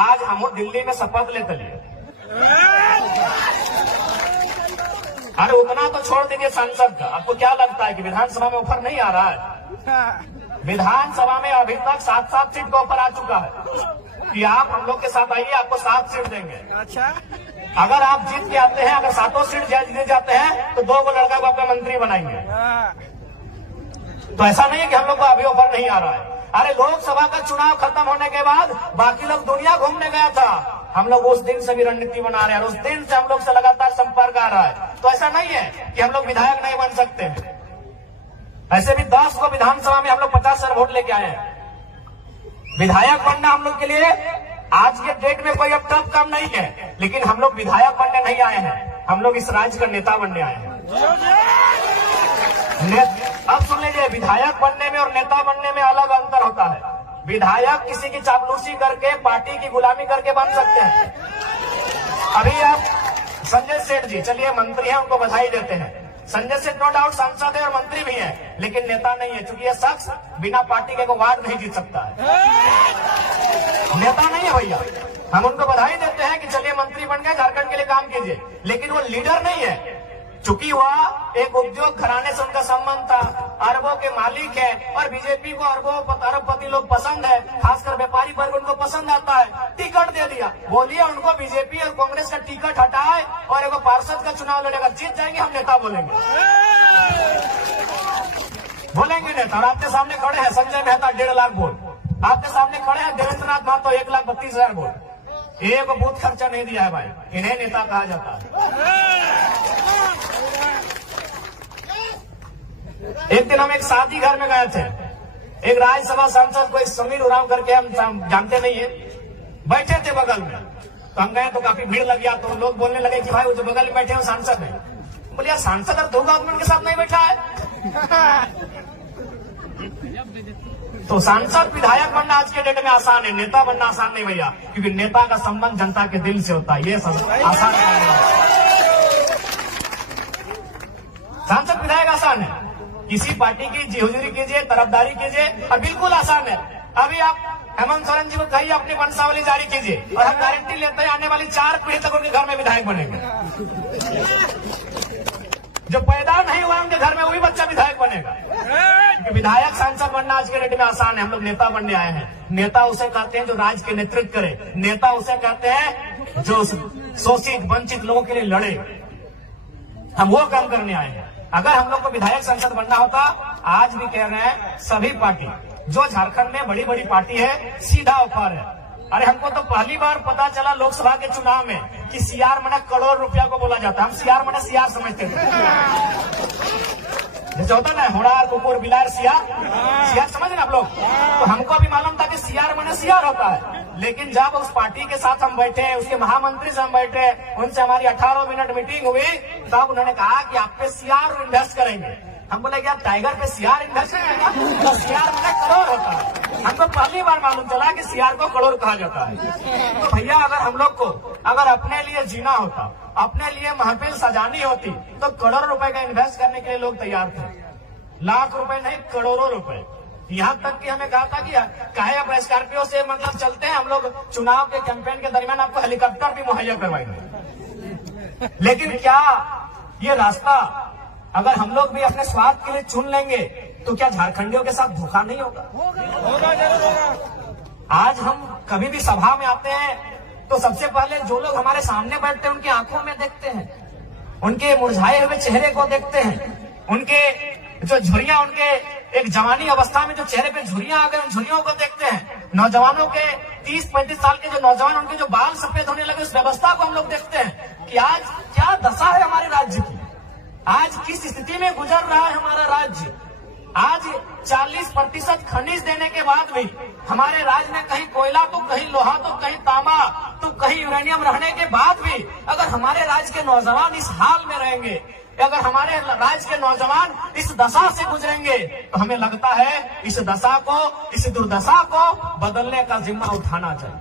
आज हम दिल्ली में शपथ लेते लिए। अरे उतना तो छोड़ दीजिए सांसद का, आपको क्या लगता है कि विधानसभा में ऑफर नहीं आ रहा है? विधानसभा में अभी तक 7 सीट का ऑफर आ चुका है कि आप हम लोग के साथ आइए, आपको 7 सीट देंगे। अच्छा, अगर आप जीत के आते हैं, अगर 7 सीट जीत जाते हैं तो 2 लड़का को आपका मंत्री बनाएंगे। तो ऐसा नहीं है कि हम लोग को अभी ऑफर नहीं आ रहा है। अरे लोकसभा का चुनाव खत्म होने के बाद बाकी लोग दुनिया घूमने गया था, हम लोग उस दिन से भी रणनीति बना रहे हैं, उस दिन से हम लोग से लगातार संपर्क आ रहा है। तो ऐसा नहीं है कि हम लोग विधायक नहीं बन सकते। ऐसे भी 10 को विधानसभा में हम लोग 50,000 वोट लेके आए हैं। विधायक बनना हम लोग के लिए आज के डेट में कोई अब टफ काम नहीं है, लेकिन हम लोग विधायक बनने नहीं आए हैं, हम लोग इस राज्य का नेता बनने आए हैं। अब सुन लीजिए, विधायक बनने में और नेता बनने में अलग अंतर होता है। विधायक किसी की चापलूसी करके, पार्टी की गुलामी करके बन सकते हैं। अभी आप संजय सेठ जी, चलिए मंत्री हैं, उनको बधाई देते हैं। संजय सेठ नो डाउट सांसद है और मंत्री भी है, लेकिन नेता नहीं है, क्योंकि यह शख्स बिना पार्टी के वार्ड नहीं जीत सकता है। नेता नहीं है भैया। हम उनको बधाई देते हैं कि चलिए मंत्री बन गए, झारखंड के लिए काम कीजिए, लेकिन वो लीडर नहीं है। चूंकि वह एक उद्योग घराने से उनका संबंध था, अरबों के मालिक है, और बीजेपी को अरबपति लोग पसंद है, खासकर व्यापारी वर्ग उनको पसंद आता है। टिकट दे दिया, बोलिए उनको बीजेपी और कांग्रेस का टिकट हटाए और एक पार्षद का चुनाव लड़ेगा, जीत जाएंगे, हम नेता बोलेंगे नेता। और आपके सामने खड़े हैं संजय मेहता 1.5 लाख वोट, आपके सामने खड़े हैं देवेंद्र नाथ महतो 1,32,000 वोट। एक बूथ खर्चा नहीं दिया है भाई, इन्हें नेता कहा जाता है। एक दिन हम एक शादी घर में गए थे, एक राज्यसभा सांसद को समीर उरांव करके, हम जानते नहीं है, बैठे थे बगल में। तो हम गए तो काफी भीड़ लग गया, तो लोग बोलने लगे कि भाई वो जो बगल में बैठे हैं सांसद है। बोले यार सांसद और 2 गवर्नमेंट के साथ नहीं बैठा है। तो सांसद विधायक बनना आज के डेट में आसान है, नेता बनना आसान नहीं भैया, क्योंकि नेता का संबंध जनता के दिल से होता है, ये आसान है। सांसद विधायक आसान है, किसी पार्टी की हुजूरी कीजिए, तरफदारी कीजिए, और बिल्कुल आसान है। अभी आप हेमंत सोरेन जी को कहिए अपनी वंशावली जारी कीजिए, और हम गारंटी लेते हैं आने वाली 4 पीढ़ी तक उनके घर में विधायक बनेंगे। जो पैदा नहीं हुआ उनके घर में वही बच्चा विधायक बनेगा। विधायक सांसद बनना आज के डेट में आसान है, हम लोग नेता बनने आए हैं। नेता उसे कहते हैं जो राज्य के नेतृत्व करे, नेता उसे कहते हैं जो शोषित वंचित लोगों के लिए लड़े। हम वो काम करने आए हैं। अगर हम लोग को विधायक सांसद बनना होता, आज भी कह रहे हैं सभी पार्टी जो झारखंड में बड़ी बड़ी पार्टी है, सीधा ऑफर है। अरे हमको तो पहली बार पता चला लोकसभा के चुनाव में कि सीआर मने करोड़ रुपया को बोला जाता है। हम सीआर मने सीआर समझते थे, जैसे होता ना होड़ार कुकुर बिलार सीआर समझ ना आप लोग। तो हमको भी मालूम था कि सीआर मने सीआर होता है, लेकिन जब उस पार्टी के साथ हम बैठे, उसके महामंत्री से हम बैठे, उनसे हमारी 18 मिनट मीटिंग हुई, तब उन्होंने कहा कि आप पे सीआर इन्वेस्ट करेंगे। हम बोले यार टाइगर पे सीआर इन्वेस्ट करेगा, तो सीआर में करोड़ होता है। हमको पहली बार मालूम चला कि सीआर को करोड़ कहा जाता है। तो भैया अगर हम लोग को अपने लिए जीना होता, अपने लिए महफिल सजानी होती, तो करोड़ों रुपए का इन्वेस्ट करने के लिए लोग तैयार थे। लाख रुपए नहीं, करोड़ों रुपए। यहाँ तक कि हमें कहा था कि काहे आप स्कॉर्पियो से मतलब चलते हैं, हम लोग चुनाव के कैंपेन के दरमियान आपको हेलीकॉप्टर भी मुहैया करवाएंगे। लेकिन क्या ये रास्ता अगर हम लोग भी अपने स्वार्थ के लिए चुन लेंगे, तो क्या झारखंडियों के साथ धोखा नहीं होगा? आज हम कभी भी सभा में आते हैं तो सबसे पहले जो लोग हमारे सामने बैठते हैं उनकी आंखों में देखते हैं, उनके मुरझाए हुए चेहरे को देखते हैं, उनके जो झुर्रियां, उनके एक जवानी अवस्था में जो चेहरे पे झुर्रियां आ गए, उन झुर्रियों को देखते हैं। नौजवानों के 30-35 साल के जो नौजवान, उनके जो बाल सफेद होने लगे, उस व्यवस्था को हम लोग देखते हैं कि आज क्या दशा है हमारे राज्य की, आज किस स्थिति में गुजर रहा है हमारा राज्य। आज 40% खनिज देने के बाद भी हमारे राज्य में कहीं कोयला तो कहीं लोहा तो कहीं तांबा तो कहीं यूरेनियम रहने के बाद भी अगर हमारे राज्य के नौजवान इस हाल में रहेंगे, अगर हमारे राज्य के नौजवान इस दशा से गुजरेंगे, तो हमें लगता है इस दशा को, इस दुर्दशा को बदलने का जिम्मा उठाना चाहिए।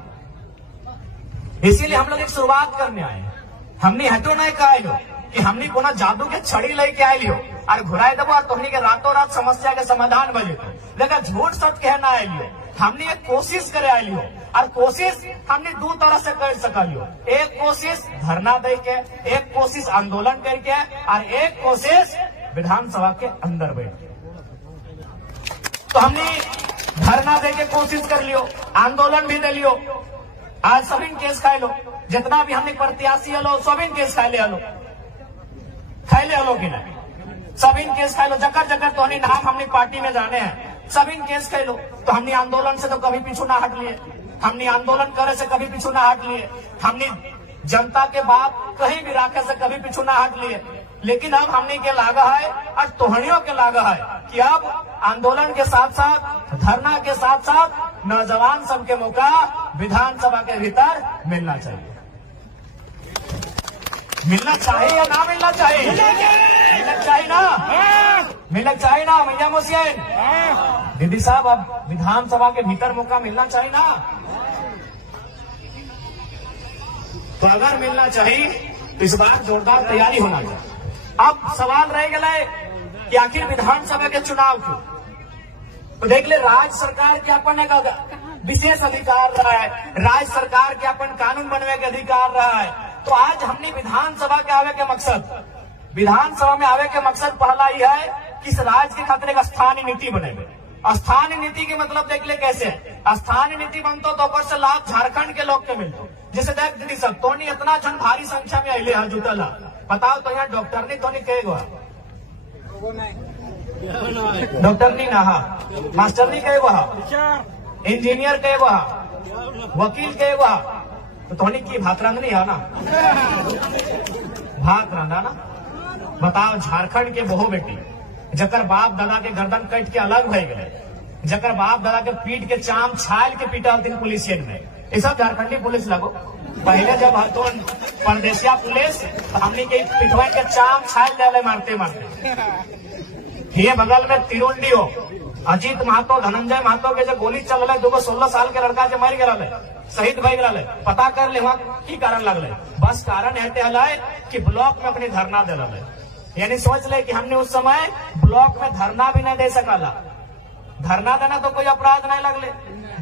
इसीलिए हम लोग एक शुरुआत करने आए हैं। हमने हटो नहीं कहा कि हमने कोना जादू के छड़ी लेके आये लियो और घुराए देवो और तुमने के रातों रात समस्या के समाधान बजे, लेकिन झूठ सच कहना आये लियो। हमने एक कोशिश करे आये लियो और कोशिश हमने दो तरह से कर सकलियो। एक कोशिश धरना दे के, एक कोशिश आंदोलन करके, और एक कोशिश विधानसभा के अंदर बैठ के। तो हमने धरना दे के कोशिश कर लियो, आंदोलन भी दे लियो। आज सभी केस खाए लो, जितना भी हमने प्रत्याशी हलो सभी केस खाए ले हलो कि नहीं, सभी केस खाए लो। जकर जकर तो नाम हमने पार्टी में जाने हैं, सभी केस खाए लो। तो हमने आंदोलन से तो कभी पीछू ना हट लिए, हमने आंदोलन करे से कभी पीछू ना हट लिए, हमने जनता के बात कहीं भी राखे से कभी पीछू ना हट लिए। लेकिन अब हमने के लागा है और तोहनियों के लागा है कि अब आंदोलन के साथ साथ, धरना के साथ साथ नौजवान सबके मौका विधानसभा के भीतर मिलना चाहिए। मिलना चाहिए या ना मिलना चाहिए? मिलना चाहिए ना, मिलना चाहिए ना मैया मोसियन दीदी साहब, अब विधानसभा के भीतर मौका मिलना चाहिए ना। तो अगर मिलना चाहिए तो इस बार जोरदार तैयारी होना चाहिए। अब सवाल रह गया कि आखिर विधानसभा के चुनाव क्यों? तो देख ले, राज्य सरकार के अपन का विशेष अधिकार रहा है, राज्य सरकार के अपन कानून बनने के अधिकार रहा है। तो आज हमने विधानसभा के आवे के मकसद, विधानसभा में आवे के मकसद पहला ही है कि इस राज्य के खातिर एक स्थानीय नीति बनेगा। स्थानीय नीति के मतलब देख ले कैसे, स्थानीय नीति बनतो तो ऊपर से लाभ झारखंड के लोग के मिलतो। जैसे देख दीदी सब तो नहीं इतना जन भारी संख्या में अले जुटल, बताओ तो यहाँ डॉक्टर नहीं तो नहीं कहेगा, डॉक्टर नहीं ना, मास्टर नहीं कहेगा, इंजीनियर कहेगा, वकील कहेगा, तो तोहनी की भातरंग नहीं है ना, भात रंगा ना। बताओ झारखंड के बहु बेटी जकर बाप दादा के गर्दन कट के अलग भय गए, जकर बाप दादा के पीट के चाम छाल के पीटा पुलिसियन में, ये सब झारखंडी पुलिस लगो। पहले जब तो परदेसिया पुलिस हमने के पिटवा के चाम छाल डाले मारते मारते। ये बगल में तिरुंडी हो, अजीत महतो, धनंजय महतो के जो गोली चल रहा है, 16 साल के लड़का जो मर गया, शहीद भय गया, पता कर ले वहाँ की कारण लगल। बस कारण ऐसे हल कि ब्लॉक में अपनी धरना दे रहा है। यानी सोच ले कि हमने उस समय ब्लॉक में धरना भी नहीं दे सकला। धरना देना तो कोई अपराध नहीं लगले,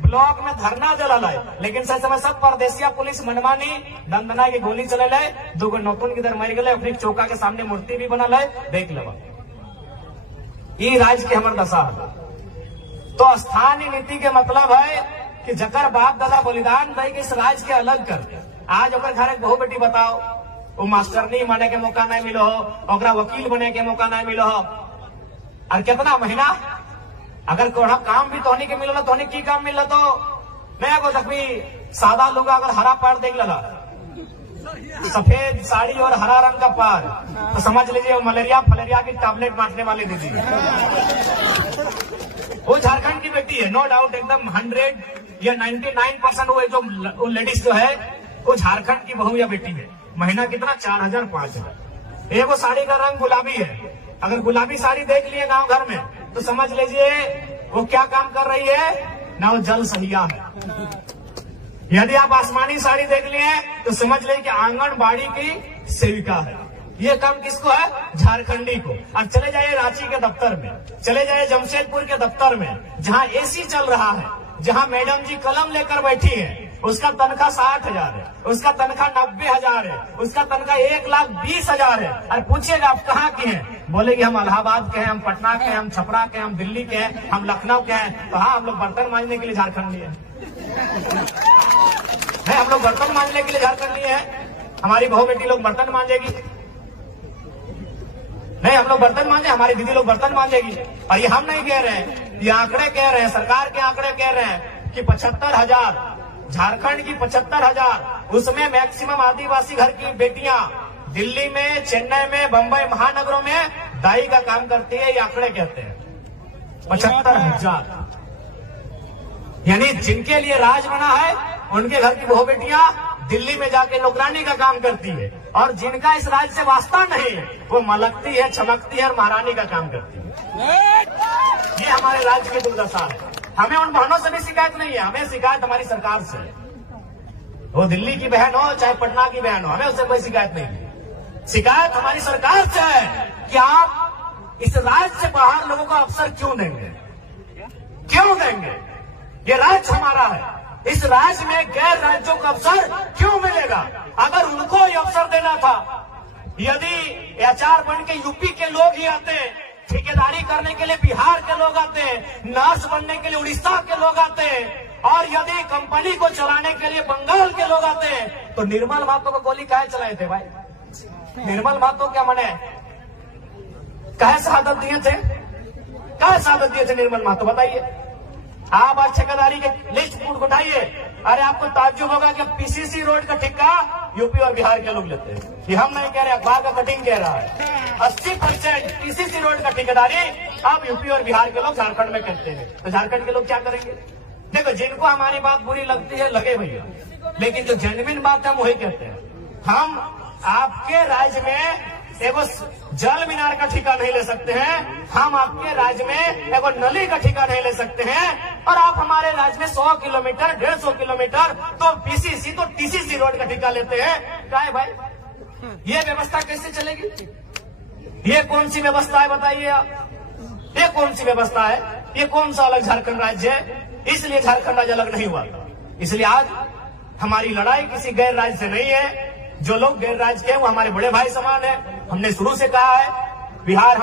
ब्लॉक में धरना दे रहा है। लेकिन सही समय सब परदेसिया पुलिस मनमानी दंदना की गोली चले है, 2 नौतुन किधर मर गए, अपनी चौका के सामने मूर्ति भी बनल है, देख लो। ये राज्य के हमारे दशा है। तो स्थानीय नीति के मतलब है कि जकर बाप दादा बलिदान दे के इस राज्य के अलग कर। आज ओकर घर एक बहु बेटी बताओ, वो मास्टर नहीं बने के मौका नहीं मिलो हो, ओकरा वकील बने के मौका नहीं मिलो हो, और कितना महीना अगर कोड़ा काम भी तोहनी के मिलो तोहनी की काम मिल तो मैं को तक भी सादा लोग अगर हरा पार देख लगा, सफेद साड़ी और हरा रंग का पार, तो समझ लीजिए वो मलेरिया फलेरिया की टैबलेट बांटने वाली दीदी वो झारखंड की बेटी है, नो डाउट, एकदम 100 या 99% वो जो लेडीज जो है वो झारखंड की बहू या बेटी है। महीना कितना 4000 5000। एक वो साड़ी का रंग गुलाबी है, अगर गुलाबी साड़ी देख लिए गांव घर में तो समझ लीजिए वो क्या काम कर रही है ना, वो जल सहिया है। यदि आप आसमानी साड़ी देख लिए तो समझ लीजिए कि आंगनबाड़ी की सेविका है। ये काम किसको है? झारखंडी को। और चले जाइए रांची के दफ्तर में, चले जाइए जमशेदपुर के दफ्तर में, जहाँ एसी चल रहा है, जहाँ मैडम जी कलम लेकर बैठी है, उसका तनख्वाह 60,000 है, उसका तनख्वाह 90,000 है, उसका तनख्वाह 1,20,000 है। और पूछिएगा आप कहाँ के हैं, बोलेगी हम इलाहाबाद के हैं, हम पटना के हैं, हम छपरा के हैं, हम दिल्ली के हैं, हम लखनऊ के हैं। तो हाँ, हम लोग बर्तन मांजने के लिए झारखंडी है, हम लोग बर्तन मांजने के लिए झारखंडी है। हमारी बहू बेटी लोग बर्तन मांजेगी नहीं, हम लोग बर्तन मांजे, हमारी दीदी लोग बर्तन मांजेगी। और ये हम नहीं कह रहे हैं, ये आंकड़े कह रहे हैं, सरकार के आंकड़े कह रहे हैं कि 75,000 झारखंड की 75,000, उसमें मैक्सिमम आदिवासी घर की बेटियां दिल्ली में, चेन्नई में, बंबई महानगरों में दाई का काम करती है। ये आंकड़े कहते हैं 75,000। यानी जिनके लिए राज बना है उनके घर की बहु बेटियां दिल्ली में जाके नौकरानी का काम करती है, और जिनका इस राज्य से वास्ता नहीं है वो मलकती है, चमकती है और महारानी का काम करती है। ये हमारे राज्य की दुर्दशा है। हमें उन बहनों से भी शिकायत नहीं है, हमें शिकायत हमारी सरकार से है। वो दिल्ली की बहन हो चाहे पटना की बहन हो, हमें उससे कोई शिकायत नहीं है। शिकायत हमारी सरकार से है कि आप इस राज्य से बाहर लोगों को अवसर क्यों देंगे, क्यों देंगे? ये राज्य हमारा है, इस राज्य में गैर राज्यों का अवसर क्यों मिलेगा? अगर उनको ये अवसर देना था, यदि एचआर बन के यूपी के लोग ही आते, ठेकेदारी करने के लिए बिहार के लोग आते, नर्स बनने के लिए उड़ीसा के लोग आते, और यदि कंपनी को चलाने के लिए बंगाल के लोग आते, तो निर्मल महतो को गोली काहे चलाए थे भाई? निर्मल महतो क्या मने काहे शहादत दिए थे? क्या शहादत दिए थे निर्मल महतो, बताइए। आप आज ठेकेदारी के लिस्ट उठाइए, अरे आपको ताज्जुब होगा कि पीसीसी रोड का ठेका यूपी और बिहार के लोग लेते हैं। ये हम नहीं कह रहे, अखबार का कटिंग कह रहा है। 80% पीसीसी रोड का ठेकेदारी अब यूपी और बिहार के लोग झारखंड में करते हैं। तो झारखंड के लोग क्या करेंगे? देखो, जिनको हमारी बात बुरी लगती है लगे भैया, लेकिन जो जेन्युइन बात है हम वही कहते हैं। हम आपके राज्य में एगो जल मीनार का ठेका नहीं ले सकते हैं, हम आपके राज्य में एगो नली का ठेका नहीं ले सकते हैं, और आप हमारे राज्य में 100 किलोमीटर 150 किलोमीटर तो पीसीसी तो टीसीसी रोड का ठेका लेते हैं। क्या है भाई, ये व्यवस्था कैसे चलेगी? ये कौन सी व्यवस्था है बताइए आप? ये कौन सी व्यवस्था है? ये कौन सा अलग झारखंड राज्य है? इसलिए झारखंड राज्य अलग नहीं हुआ। इसलिए आज हमारी लड़ाई किसी गैर राज्य से नहीं है। जो लोग गैर राज्य के हैं वो हमारे बड़े भाई समान है। हमने शुरू से कहा है, बिहार